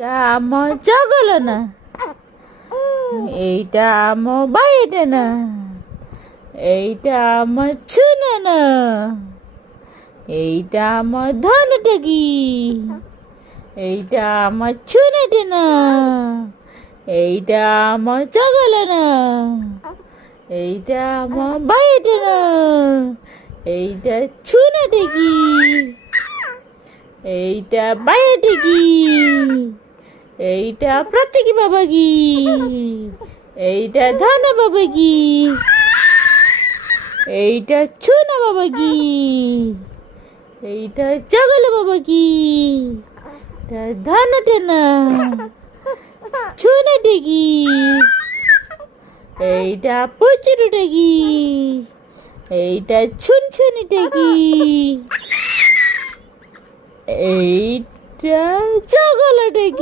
এটা আমার জগলো না, এইটা আমার বাইরে না, এইটা আমার ছুনে না, এইটা আমার ধনটা কি, এইটা আমার ছুনেটে না, এইটা আমার জগলো না, এইটা আমার বাইরে না, এইটা ছুনেটে কি, এইটা বাইরে কি, এইটা প্রতীকী বাবা কি, এইটা ধন বাবা কি, এইটা ছুনা বাবা কি, এইটা জগল বাবা কি, এটা ধনটে না, ছুনেটে কি, এইটা পুচুরুটে কি, এইটা ছুনছুনিটে কি, এইটা জগলটে কি।